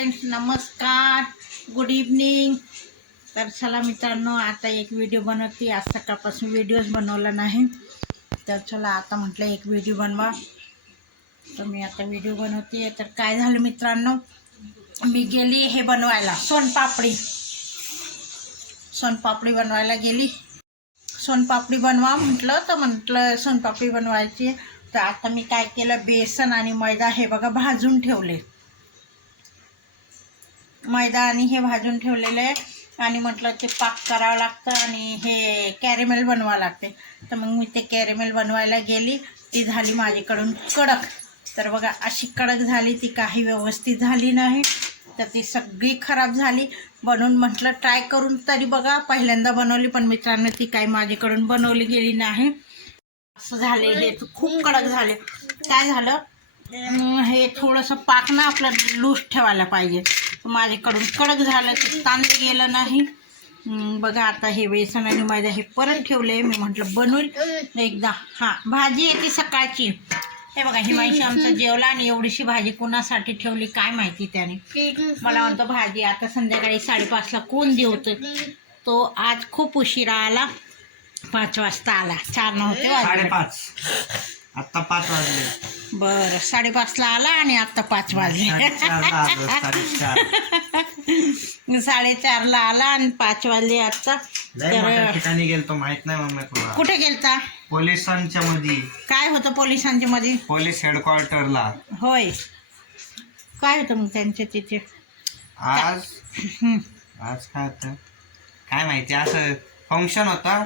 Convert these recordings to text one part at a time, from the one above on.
Friends नमस्कार. Good evening तर चला मित्रांनो आता एक व्हिडिओ बनवते. आज सकाळपासून व्हिडिओज बनवला नाही. तर चला आता म्हटलं एक व्हिडिओ बनवा. तर मी आता व्हिडिओ बनवते. तर काय झालं मित्रांनो? मी गेली हे बनवायला. सोनपापडी सोनपापडी बनवायला गेली. सोनपापडी बनवा म्हटलं. तर म्हटलं सोनपापडी बनवायची तर आता मी काय केलं? बेसन आणि मैदा हे बघा भाजून ठेवले. मैदा आणि हे भाजून ठेवलेलं आहे. आणि म्हटलं ते पाक करावं लागतं आणि हे कॅरेमेल बनवावं लागते. तर मग मी ते कॅरेमेल बनवायला गेली. ती झाली माझ्याकडून कडक. तर बघा अशी कडक झाली ती काही व्यवस्थित झाली नाही. तर ती सगळी खराब झाली. बनवून म्हटलं ट्राय करून तरी बघा. पहिल्यांदा बनवली पण मित्रांनो ती काही माझ्याकडून बनवली गेली नाही. असं झाले हे खूप कडक झाले. काय झालं? हे थोडंसं पाक ना आपलं लूज ठेवायला पाहिजे. माझ्याकडून कडक झालं ते ताणलं गेलं नाही. बघा आता हे बेसन आणि मैदा हे परत ठेवले मी म्हटलं बनवून एकदा. हां भाजी येते सकाळची. हे बघा ही माहिती आमचं जेवला आणि एवढीशी भाजी कुणासाठी ठेवली काय माहिती त्याने. मला म्हणतो भाजी आता संध्याकाळी साडेपाचला कोण देवतं? तो आज खूप उशिरा आला. पाच वाजता आला. चार नव्हते साडेपाच. आत्ता पाच वाजले. बरं साडेपाचला आला आणि आता पाच वाजले. साडेचारला आलो, साडेचार. साडेचारला आला आणि पाच वाजले आता. ठिकाणी गेलतो माहीत नाही तुला. कुठे गेलता? पोलिसांच्या मध्ये काय होतं पोलिसांच्या मध्ये पोलीस हेडक्वार्टरला. होय. काय होतं मग त्यांच्या तिथे? आज. आज काय होतं? काय माहिती असं फंक्शन होता.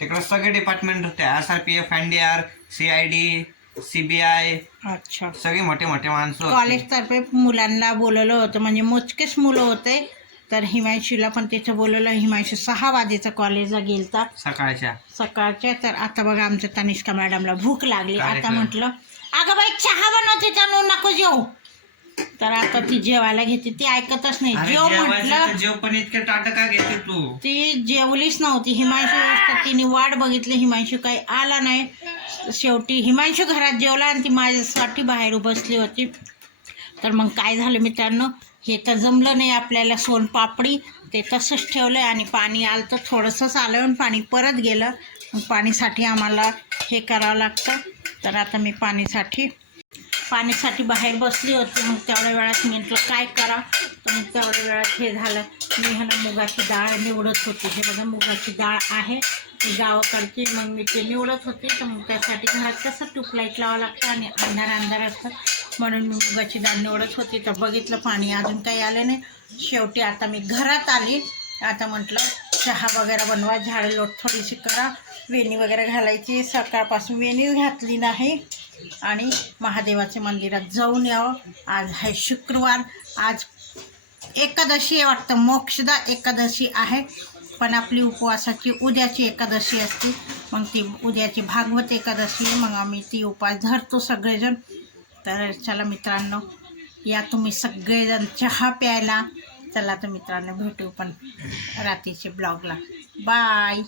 तिकडे सगळे डिपार्टमेंट होते. S R P F N D R C I D C B I अच्छा. सगळे मोठे मोठे माणसं होते. कॉलेजतर्फे मुलांना बोलवलं होतं. म्हणजे मोजकेच मुलं होते. तर हिमांशीला पण तिथं बोलवलं. हिमांशी सहा वाजेचा कॉलेजला गेलता. सकाळच्या. सकाळच्या. तर आता बघा आमच्या तनिष्का मॅडमला भूक लागली. आता. म्हटलं अगं बाई चहा बनवते त्यानं नको जेव तर आता ती जेवायला घेते. ती ऐकतच नाही. अरे जेव जेवायचं म्हटलं जेव पण इतके टाट का घेते तू. ती जेवलीच नव्हती. हिमांशू तिने वाट बघितली. हिमांशू काही आला नाही. शेवटी हिमांशू घरात जेवला आणि ती माझ्यासाठी बाहेर बसली होती. तर मग काय झालं मित्रांनो? हे तर जमलं नाही आपल्याला सोनपापडी ते तसंच ठेवलं आणि पाणी आलं तर थोडंसंच आलं आणि पाणी परत गेलं. मग पाणीसाठी आम्हाला हे करावं लागतं. तर आता मी पाणीसाठी पाणीसाठी बाहेर बसली होती. मग तेवढ्या वेळात मी म्हटलं काय करा? तर मग तेवढ्या वेळात हे झालं. मी ह्याला मुगाची डाळ निवडत होती. हे बघा मुगाची डाळ आहे. गावाकडची मग मी ते निवडत होते. तर मग त्यासाठी घरात कसं ट्यूबलाईट लावावं लागतं आणि अंधार अंधार असतं म्हणून मी मुगाची डाळ निवडत होती. तर बघितलं पाणी अजून काही आलं नाही. शेवटी आता मी घरात आली. आता म्हटलं चहा वगैरे बनवा झाडे लोट थोडीशी करा. वेणी वगैरे घालायची. सकाळपासून वेणी घातली नाही. आणि महादेवाच्या मंदिरात जाऊन यावं. आज आहे शुक्रवार. आज एकादशी वाटतं. मोक्षदा एकादशी आहे. पण आपली उपवासाची उद्याची एकादशी असते. मग ती उद्याची भागवत एकादशी मग आम्ही ती उपास धरतो सगळेजण. तर चला मित्रांनो या तुम्ही सगळेजण चहा प्यायला. चला तर मित्रांनो भेटू पण रात्रीचे ब्लॉगला. बाय!